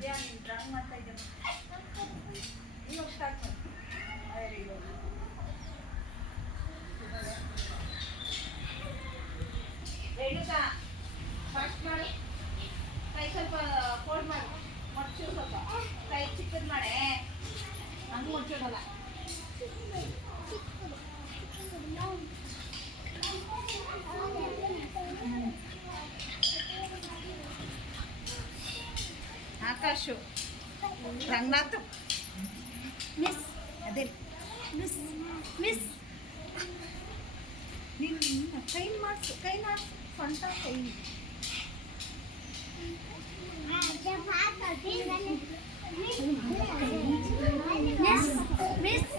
Drawing ಮಾಡ್ತಾ ಇದ್ದೇನೆ. ಇವಾಗ ಸ್ಟಾರ್ಟ್ ಮಾಡಿ. Very good. ರೇಣುಕಾ ಫಾಸ್ಟ್ ಮಾಡು. ಕೈ ಸ್ವಲ್ಪ ಫೋಲ್ಡ್ ಮಾಡು. ಮಡ್ಚು ಸ್ವಲ್ಪ. ಕೈ ಚಿಕ್ಕದು ಮಾಡೆ. ಹಂಗೆ ಮಡ್ಚೋದಲ್ಲ. ಆಕಾಶು ರಂಗನಾಥ್ ಮಿಸ್ ಅದೇ ಮಿಸ್ ಮಿಸ್ ನೀನು ಕೈ ಮಾಡಿಸು ಕೈ ಮಾಡಿಸು ಸೊಂಟ ಕೈ ಮಿಸ್ ಮಿಸ್